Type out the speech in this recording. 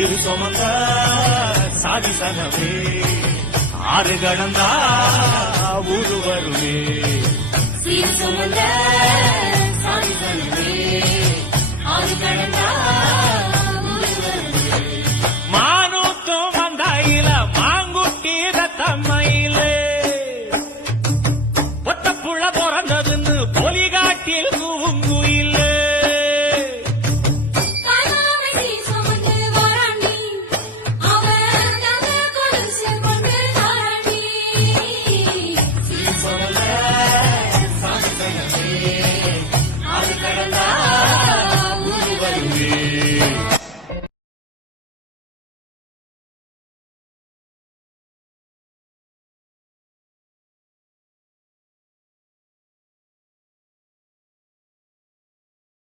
இரு சுமந்த சாதி சனமே ஆறு கடந்தா ஊரு வருமே. சுமந்த சாதி சனமே